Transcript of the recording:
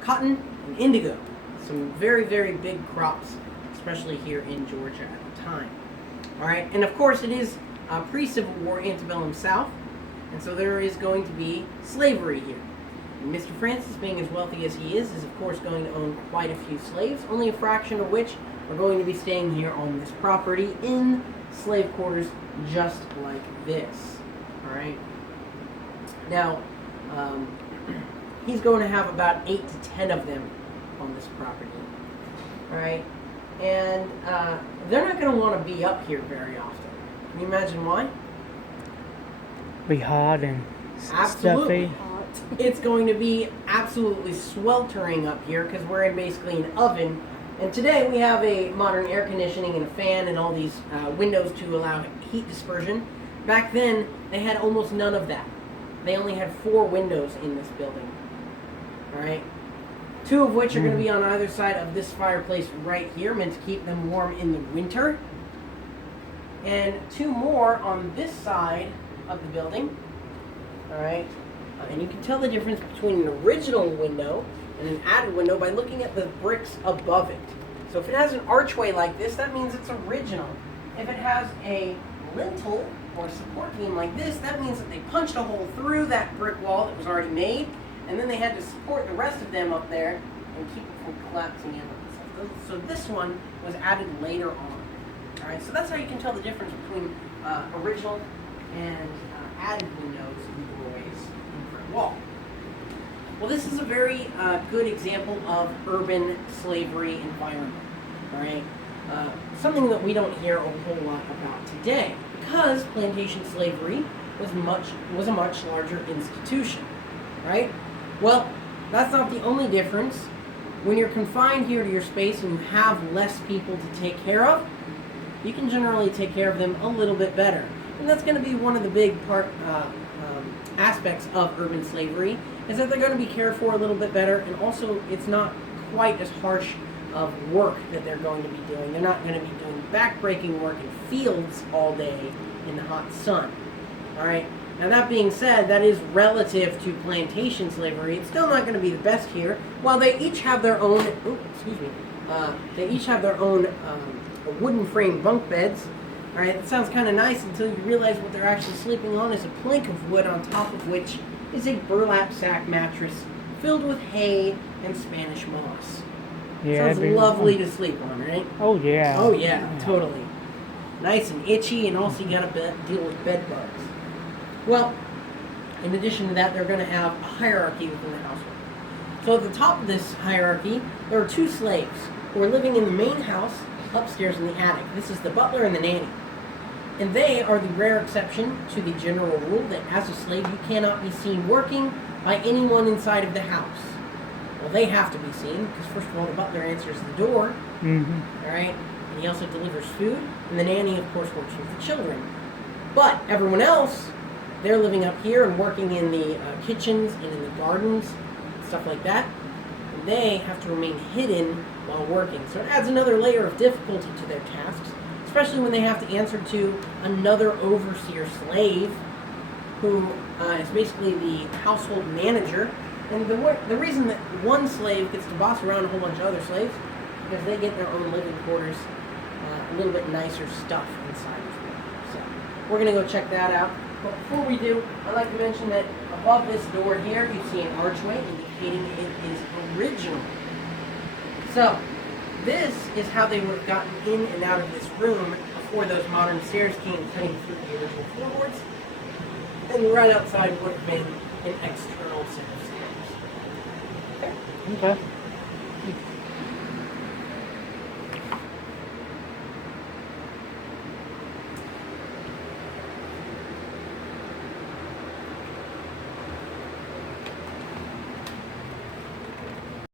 cotton and indigo. Some very, very big crops, especially here in Georgia at the time. All right, and of course it is pre-Civil War antebellum South, and so there is going to be slavery here. And Mr. Francis, being as wealthy as he is of course going to own quite a few slaves, only a fraction of which are going to be staying here on this property in slave quarters just like this. All right. Now, he's going to have about 8 to 10 of them on this property. All right. And they're not going to want to be up here very often. Can you imagine why? Be hot and Absolutely. stuffy. It's going to be absolutely sweltering up here because we're in basically an oven. And today we have a modern air conditioning and a fan and all these windows to allow heat dispersion. Back then, they had almost none of that. They only had 4 windows in this building. All right? 2 of which are going to be on either side of this fireplace right here, meant to keep them warm in the winter. And 2 more on this side of the building. All right? And you can tell the difference between an original window and an added window by looking at the bricks above it. So if it has an archway like this, that means it's original. If it has a lintel or support beam like this, that means that they punched a hole through that brick wall that was already made, and then they had to support the rest of them up there and keep it from collapsing in. So this one was added later on. All right, so that's how you can tell the difference between original and added windows and doorways in brick wall. Well, this is a very good example of urban slavery environment. All right, something that we don't hear a whole lot about today, because plantation slavery was a much larger institution. Right? Well, that's not the only difference. When you're confined here to your space and you have less people to take care of, you can generally take care of them a little bit better. And that's going to be one of the big aspects of urban slavery, is that they're going to be cared for a little bit better, and also it's not quite as harsh of work that they're going to be doing. They're not going to be doing back-breaking work in fields all day in the hot sun. All right. Now that being said, that is relative to plantation slavery. It's still not going to be the best here. While they each have their own, wooden frame bunk beds. All right, that sounds kind of nice until you realize what they're actually sleeping on is a plank of wood on top of which is a burlap sack mattress filled with hay and Spanish moss. Yeah, sounds lovely to sleep on, right? Oh yeah. Oh yeah, totally. Nice and itchy, and also you got to deal with bed bugs. Well, in addition to that, they're going to have a hierarchy within the household. So at the top of this hierarchy, there are 2 slaves who are living in the main house upstairs in the attic. This is the butler and the nanny. And they are the rare exception to the general rule that as a slave you cannot be seen working by anyone inside of the house. Well, they have to be seen because, first of all, the butler answers the door. All right? And he also delivers food. And the nanny, of course, works with the children. But everyone else, they're living up here and working in the kitchens and in the gardens, stuff like that. And they have to remain hidden while working. So it adds another layer of difficulty to their tasks, especially when they have to answer to another overseer slave who is basically the household manager. And the reason that one slave gets to boss around a whole bunch of other slaves is because they get their own living quarters, a little bit nicer stuff inside as well. So we're going to go check that out. But before we do, I'd like to mention that above this door here, you see an archway indicating it is original. So this is how they would have gotten in and out of this room before those modern stairs came cutting through the original floorboards. And right outside would have been an external set of stairs. Okay.